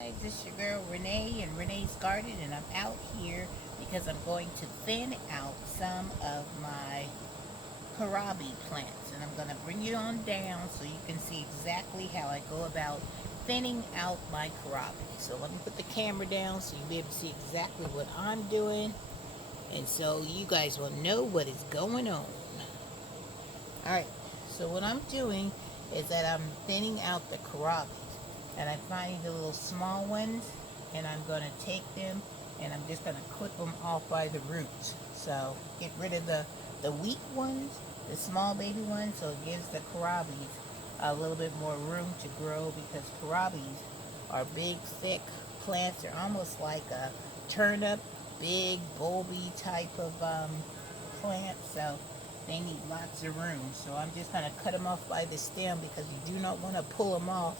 Hi, this is your girl Renee in Renee's Garden, and I'm out here because I'm going to thin out some of my kohlrabi plants, and I'm going to bring you on down so you can see exactly how I go about thinning out my kohlrabi. So let me put the camera down so you'll be able to see exactly what I'm doing, and so you guys will know what is going on. Alright, so what I'm doing is that I'm thinning out the kohlrabi, and I'm finding the little small ones, and I'm going to take them and I'm just going to clip them off by the roots. So get rid of the weak ones, the small baby ones, so it gives the kohlrabis a little bit more room to grow, because kohlrabis are big, thick plants. They're almost like a turnip, big, bulby type of plant, so they need lots of room. So I'm just going to cut them off by the stem, because you do not want to pull them off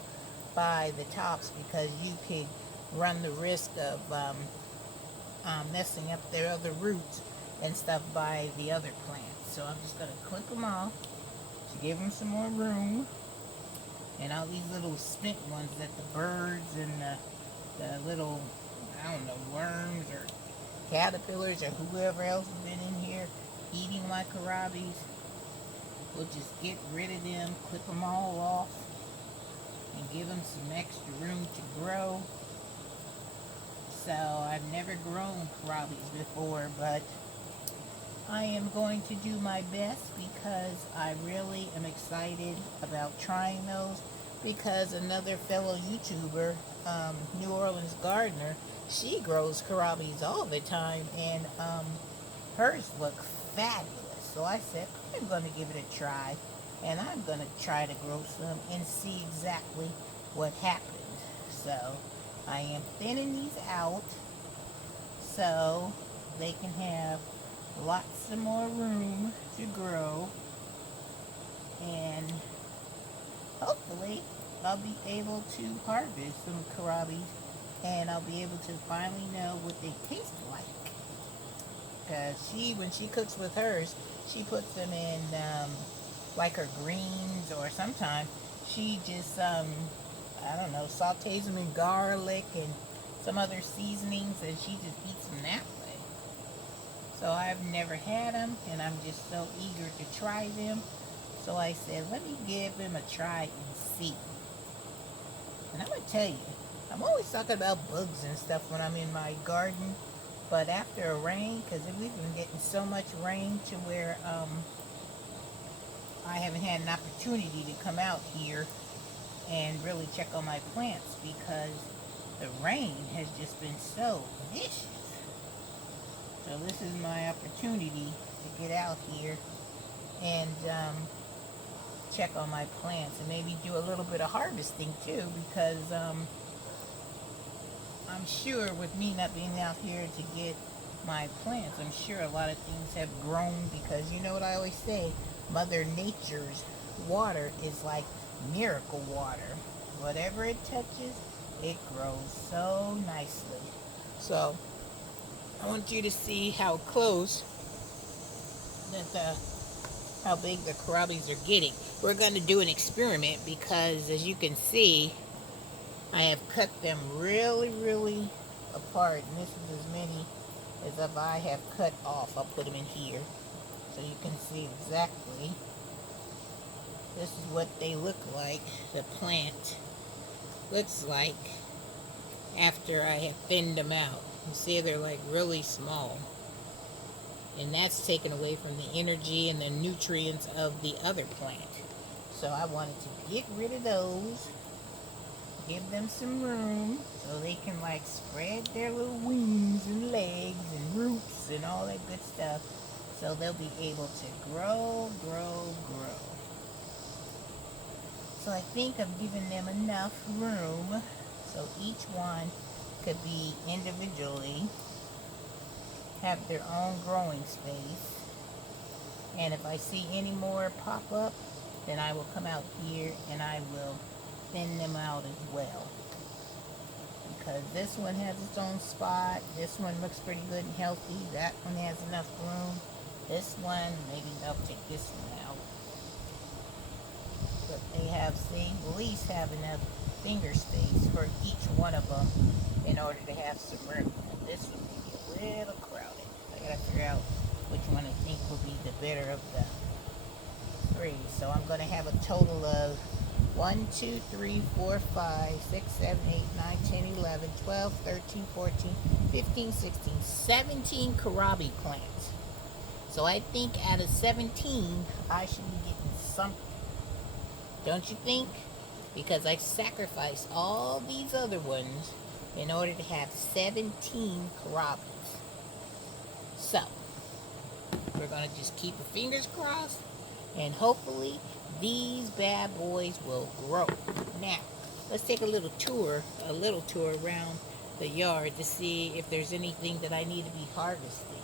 by the tops, because you could run the risk of messing up their other roots and stuff by the other plants. So I'm just going to clip them off to give them some more room. And all these little spent ones that the birds and the little, I don't know, worms or caterpillars or whoever else has been in here eating my kohlrabis, we'll just get rid of them, clip them all off, and give them some extra room to grow. So I've never grown kohlrabis before, but I am going to do my best, because I really am excited about trying those, because another fellow YouTuber, New Orleans Gardener, she grows kohlrabis all the time, and hers look fabulous. So I said, I'm going to give it a try, and I'm going to try to grow some and see exactly what happens. So I am thinning these out so they can have lots of more room to grow, and hopefully I'll be able to harvest some kohlrabis, and I'll be able to finally know what they taste like. Because when she cooks with hers, she puts them in like her greens, or sometimes she just I don't know, sautés them in garlic and some other seasonings, and she just eats them that way. So I've never had them, and I'm just so eager to try them. So I said, let me give them a try and see. And I'm going to tell you, I'm always talking about bugs and stuff when I'm in my garden. But after a rain, because we've been getting so much rain to where I haven't had an opportunity to come out here and really check on my plants, because the rain has just been so vicious. So this is my opportunity to get out here and check on my plants, and maybe do a little bit of harvesting too, because I'm sure with me not being out here to get my plants, I'm sure a lot of things have grown, because you know what I always say, Mother Nature's water is like miracle water. Whatever it touches, it grows so nicely. So I want you to see how close that how big the kohlrabis are getting. We're going to do an experiment, because as you can see, I have cut them really, really apart, and this is as many as if I have cut off. I'll put them in here so you can see exactly. This is what they look like, the plant looks like after I have thinned them out. You see, they're like really small, and that's taken away from the energy and the nutrients of the other plant. So I wanted to get rid of those, give them some room so they can like spread their little wings and legs and roots and all that good stuff, so they'll be able to grow, grow, grow. So I think I've given them enough room so each one could be individually have their own growing space. And if I see any more pop up, then I will come out here and I will thin them out as well. Because this one has its own spot. This one looks pretty good and healthy. That one has enough room. This one, maybe I'll take this one out. But they have, see, at least have enough finger space for each one of them in order to have some room. And this one may be a little crowded. I gotta figure out which one I think will be the better of the three. So I'm gonna have a total of 1, 2, 3, 4, 5, 6, 7, 8, 9, 10, 11, 12, 13, 14, 15, 16, 17 kohlrabi plants. So I think out of 17, I should be getting something. Don't you think? Because I sacrificed all these other ones in order to have 17 kohlrabis. So, we're going to just keep our fingers crossed, and hopefully these bad boys will grow. Now, let's take a little tour around the yard to see if there's anything that I need to be harvesting.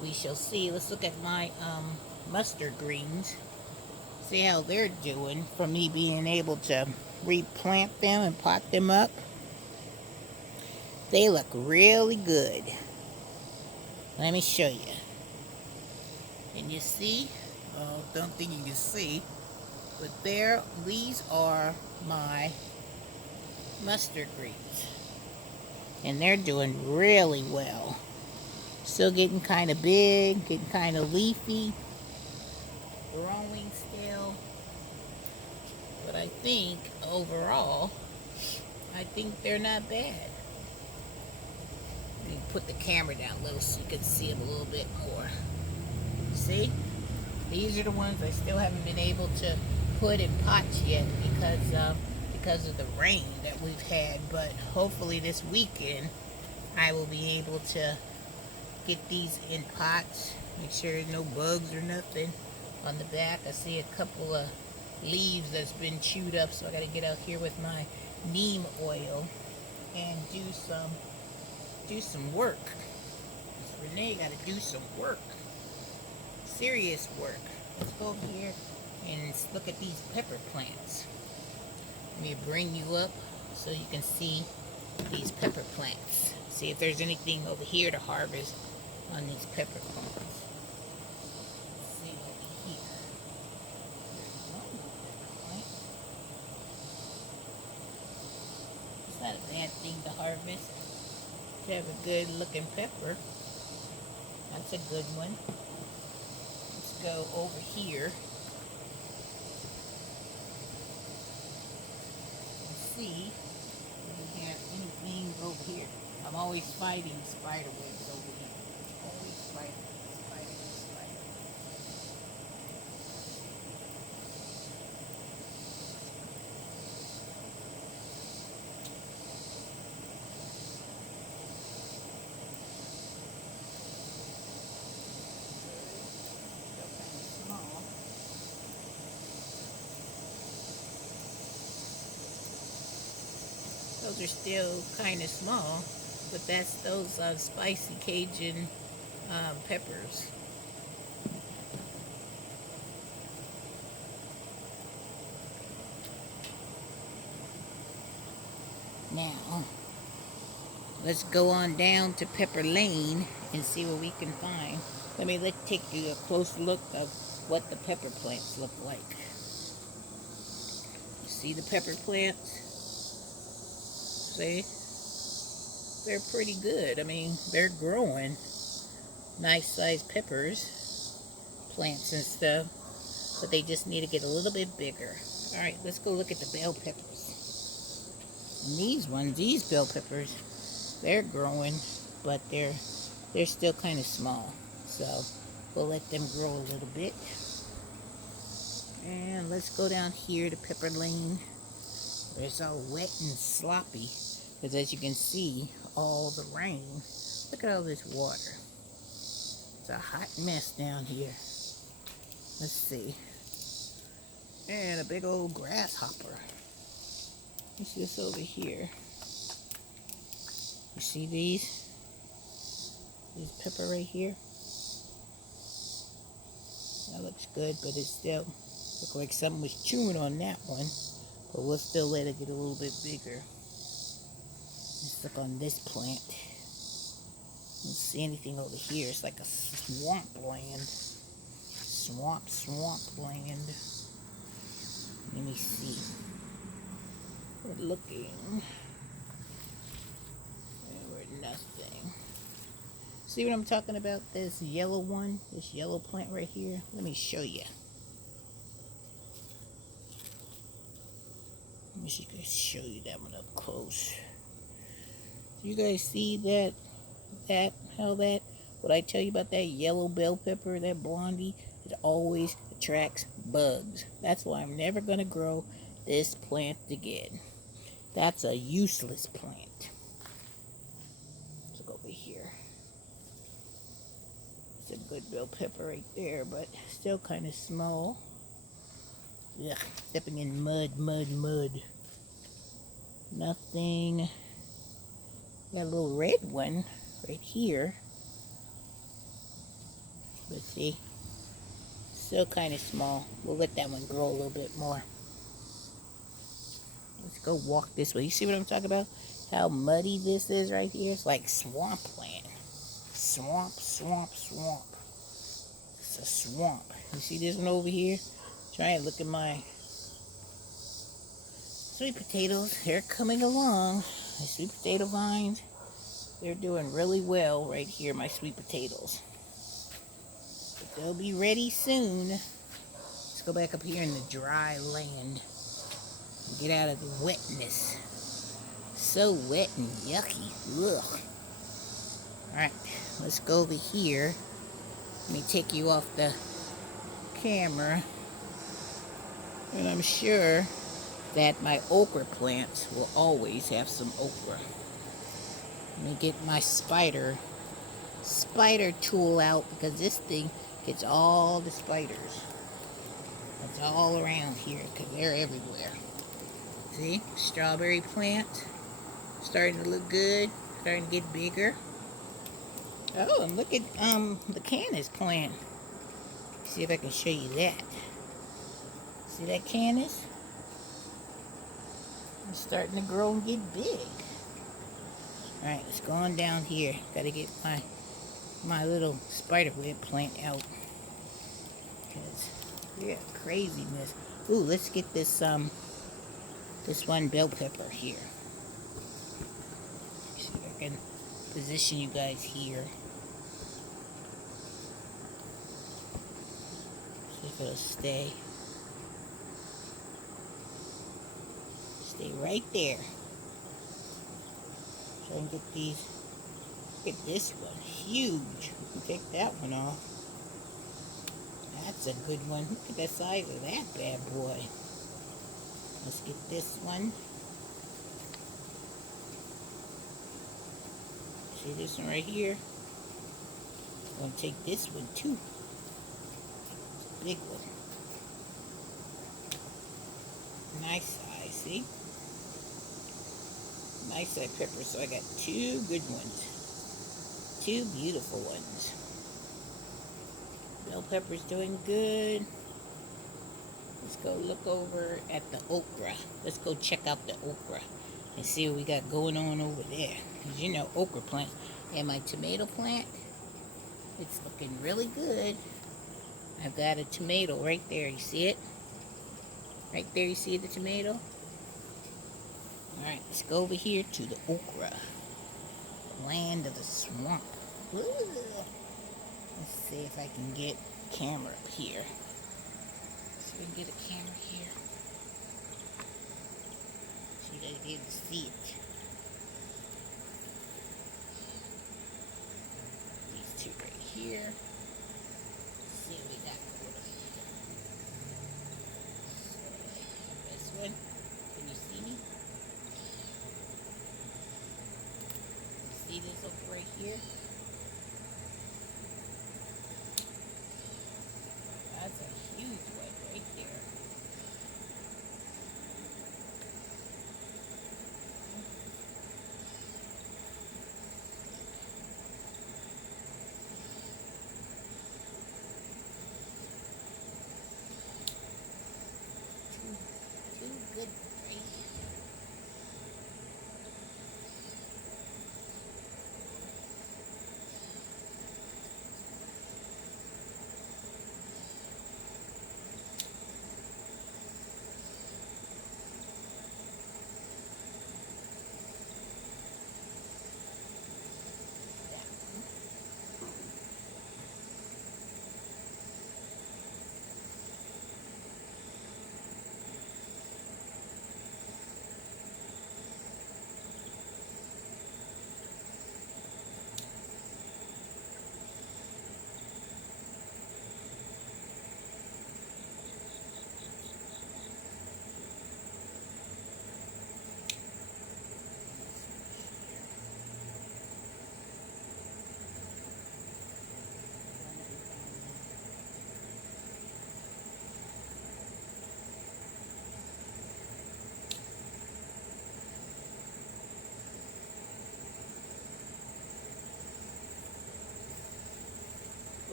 We shall see. Let's look at my mustard greens. See how they're doing from me being able to replant them and pot them up. They look really good. Let me show you. Can you see? Oh, don't think you can see. But there, these are my mustard greens. And they're doing really well. Still getting kind of big, getting kind of leafy. Growing still. But I think overall, I think they're not bad. Let me put the camera down a little so you can see them a little bit more. See? These are the ones I still haven't been able to put in pots yet because of the rain that we've had. But hopefully this weekend I will be able to get these in pots. Make sure there's no bugs or nothing on the back. I see a couple of leaves that's been chewed up, so I gotta get out here with my neem oil and do some work. Renee gotta do some work. Serious work. Let's go over here and look at these pepper plants. Let me bring you up so you can see these pepper plants. See if there's anything over here to harvest on these pepper plants. Let's see over here. There's one more pepper plant. It's not a bad thing to harvest. To have a good looking pepper. That's a good one. Let's go over here and see if we have anything over here. I'm always fighting spider webs over here. Always fighting spider. Those are still kind of small, but that's those spicy Cajun peppers. Now, let's go on down to Pepper Lane and see what we can find. Let's take you a close look of what the pepper plants look like. You see the pepper plants? See? They're pretty good. They're growing. Nice sized peppers, plants and stuff, but they just need to get a little bit bigger. Alright, let's go look at the bell peppers. And these bell peppers, they're growing, but they're still kind of small. So we'll let them grow a little bit. And let's go down here to Pepper Lane. It's all wet and sloppy, because as you can see, all the rain. Look at all this water. It's a hot mess down here. Let's see. And a big old grasshopper. What's this over here? You see these? This pepper right here? That looks good, but it still looks like something was chewing on that one. But we'll still let it get a little bit bigger. Let's look on this plant. Don't see anything over here. It's like a swamp land. Swamp land. Let me see. We're looking. And we're nothing. See what I'm talking about? This yellow one, this yellow plant right here. Let me show you. Let me show you that one up close. Do you guys see what I tell you about that yellow bell pepper, that blondie? It always attracts bugs. That's why I'm never going to grow this plant again. That's a useless plant. Let's go over here. It's a good bell pepper right there, but still kind of small. Ugh, stepping in mud. Nothing. Got a little red one right here. But see, still kind of small. We'll let that one grow a little bit more. Let's go walk this way. You see what I'm talking about? How muddy this is right here? It's like swamp land. Swamp. It's a swamp. You see this one over here? Try and look at my sweet potatoes. They're coming along. My sweet potato vines, they're doing really well right here, my sweet potatoes. But they'll be ready soon. Let's go back up here in the dry land. Get out of the wetness. So wet and yucky. Ugh. Alright, let's go over here. Let me take you off the camera. And I'm sure that my okra plants will always have some okra. Let me get my spider tool out, because this thing gets all the spiders. It's all around here because they're everywhere. See, strawberry plant starting to look good, starting to get bigger. Oh, and look at the canis plant. See if I can show you that. See that canis? It's starting to grow and get big. Alright, let's go on down here. Gotta get my little spiderweb plant out. Because yeah, craziness. Ooh, let's get this one bell pepper here. See if I can position you guys here. See if it'll stay. Stay right there. So I can get these. Look at this one. Huge. We can take that one off. That's a good one. Look at the size of that bad boy. Let's get this one. See this one right here? I'm going to take this one too. It's a big one. Nice size, see? Nice size pepper. So I got two good ones. Two beautiful ones. Bell pepper's doing good. Let's go look over at the okra. Let's go check out the okra and see what we got going on over there. Because you know, okra plant and my tomato plant, it's looking really good. I've got a tomato right there. You see it? Right there, you see the tomato? Alright, let's go over here to the okra. Land of the swamp. Ooh. Let's see if I can get camera up here. See if we can get a camera here. So you guys be able to see it. These two right here. Let's see what we got going on here. So, this one. Can you see me? See this okra right here? That's a huge one right there. Too good right here.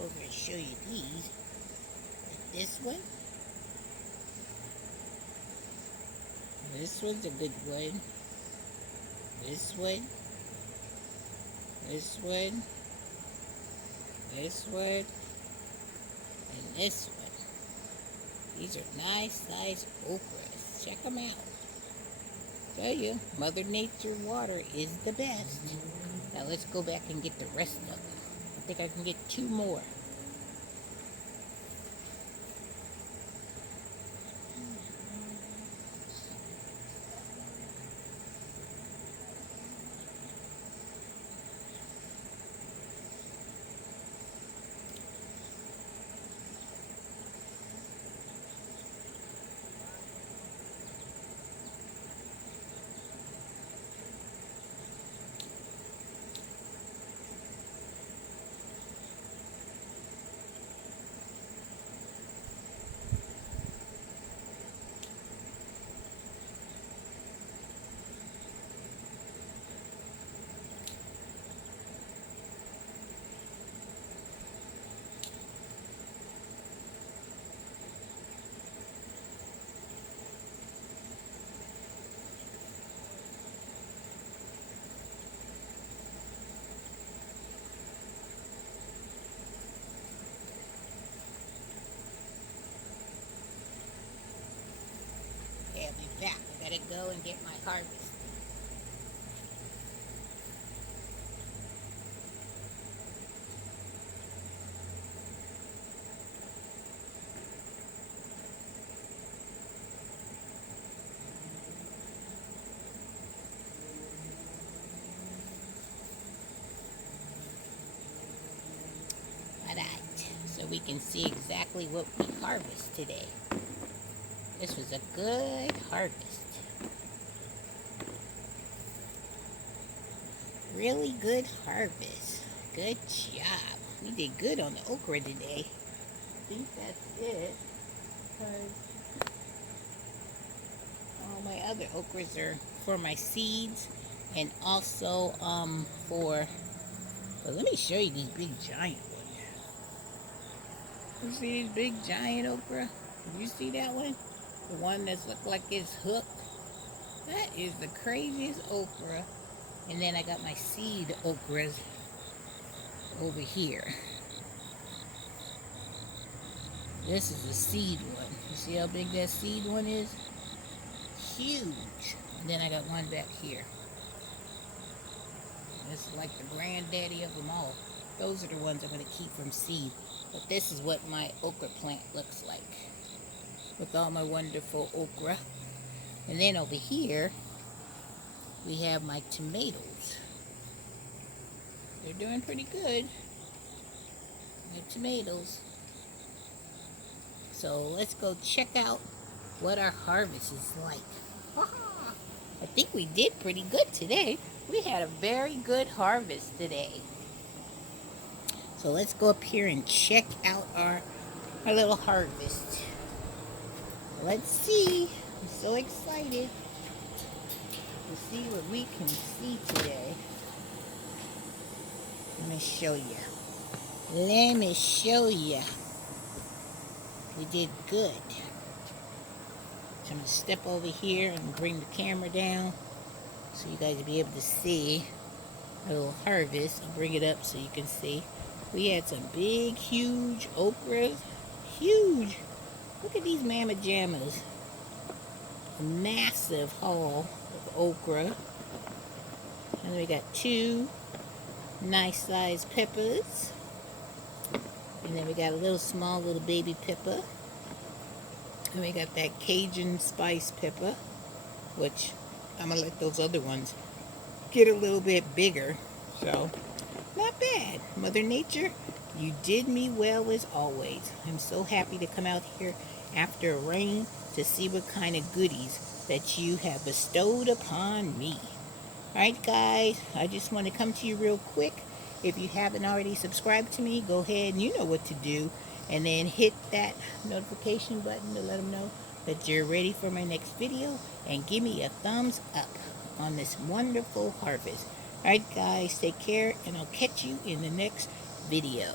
over and show you these. This one. This one's a good one. This one. This one. This one. And this one. These are nice size okras. Check them out. Tell you, Mother Nature water is the best. Now let's go back and get the rest of them. I think I can get 2 more. Okay, I'll be back. I gotta go and get my harvest. Alright, so we can see exactly what we harvest today. This was a good harvest. Really good harvest. Good job. We did good on the okra today. I think that's it. Because all my other okras are for my seeds and also for, but let me show you these big giant ones. You see these big giant okra? Did you see that one? The one that's looked like it's hooked? That is the craziest okra. And then I got my seed okras over here. This is the seed one. You see how big that seed one is? Huge. And then I got one back here. This is like the granddaddy of them all. Those are the ones I'm going to keep from seed. But this is what my okra plant looks like. With all my wonderful okra. And then over here, we have my tomatoes. They're doing pretty good. My tomatoes. So let's go check out what our harvest is like. I think we did pretty good today. We had a very good harvest today. So let's go up here and check out our little harvest. Let's see. I'm so excited to see what we can see today. Let me show you. Let me show you. We did good. So I'm going to step over here and bring the camera down so you guys will be able to see a little harvest. I'll bring it up so you can see. We had some big, huge okras. Huge. Look at these mamma jammas. A massive haul of okra. And then we got 2 nice sized peppers. And then we got a little baby pepper. And we got that Cajun spice pepper, which I'm going to let those other ones get a little bit bigger. So, not bad. Mother Nature, you did me well as always. I'm so happy to come out here after a rain to see what kind of goodies that you have bestowed upon me. Alright guys, I just want to come to you real quick. If you haven't already subscribed to me, go ahead and you know what to do. And then hit that notification button to let them know that you're ready for my next video. And give me a thumbs up on this wonderful harvest. Alright guys, take care and I'll catch you in the next video.